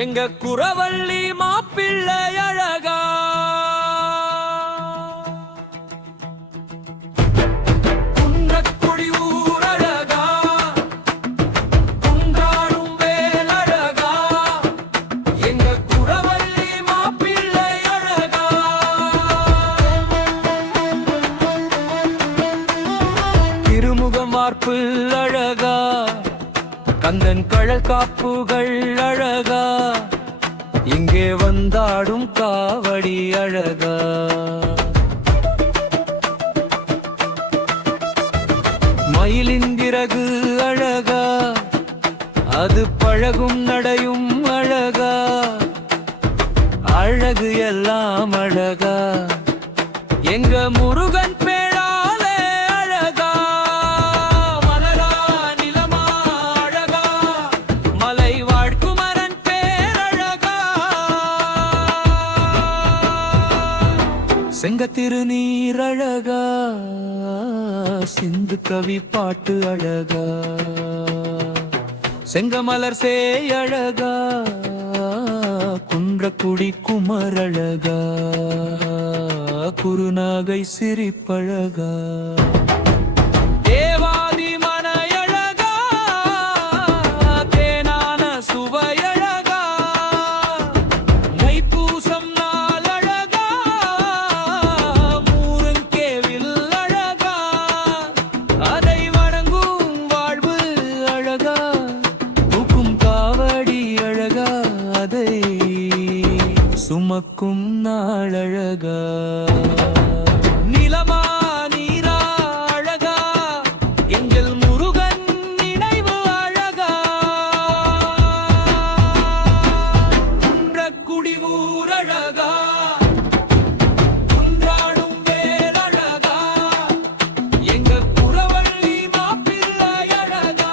எங்க குறவள்ளி மாப்பிள்ளை அழகா குன்றக்குடி ஊர் அழகா குன்றாடும் வேல் அழகா எங்க குறவள்ளி மாப்பிள்ளை அழகா திருமுகம் வார்ப்பு அழகா கந்தன் கழல் காப்புகள் அழகா இங்கே வந்தாடும் காவடி அழகா மயிலின் இறகு அழகா அது பழகும் நடையும் அழகா அழகு எல்லாம் அழகா எங்க முருகன் பேராலே அழகா மலரா நிலமா அழகா மலை வாழ்குமரன் பேரழகா செங்கத்திருநீர் அழகா சிந்து கவி பாட்டு அழகா செங்கமலர் சேய் அழகா குன்றக்குடி குமரழகா குருநாகை சிரிப்பழகா தேவாதி மனையழகா தேனான சுவையழகா மைப்பூசம் நாளழகா மூரங்கேவில் அழகா அதை வணங்கும் வாழ்வு அழகா தூக்கும் காவடி அழகா அதை சுமக்கும் நாளழகா நிலமா நீரா அழகா எங்கள் முருகன் நினைவு அழகா குன்றக்குடி ஊர் அழகா குன்றாடும் வேல் அழகா எங்க குறவள்ளி மாப்பிள்ளை அழகா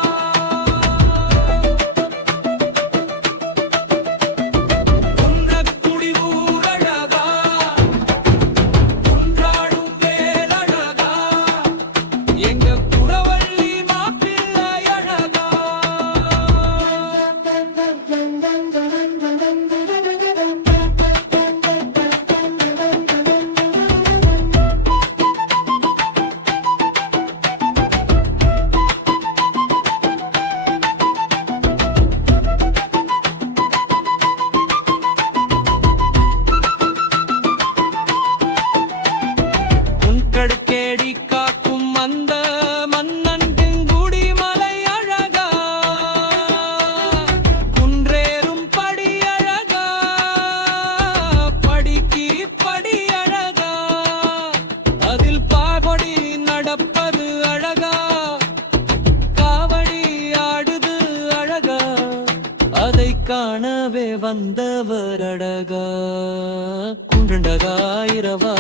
குன்றக்குடி ஊர் அழகா குன்றாடும் வேல் அழகா எங்க குறவள்ளி மாப்பிள்ளை அழகா உன்கடுக்கேடி காக்கும் அந்த மன்னன் குடிமலை அழகா குன்றேறும் படி அழகா படிக்கு படி அழகா அதில் பாகொடி நடப்பது அழகா காவடி ஆடுது அழகா அதை காணவே வந்தவர் அழகா குன்றண்டகா இரவா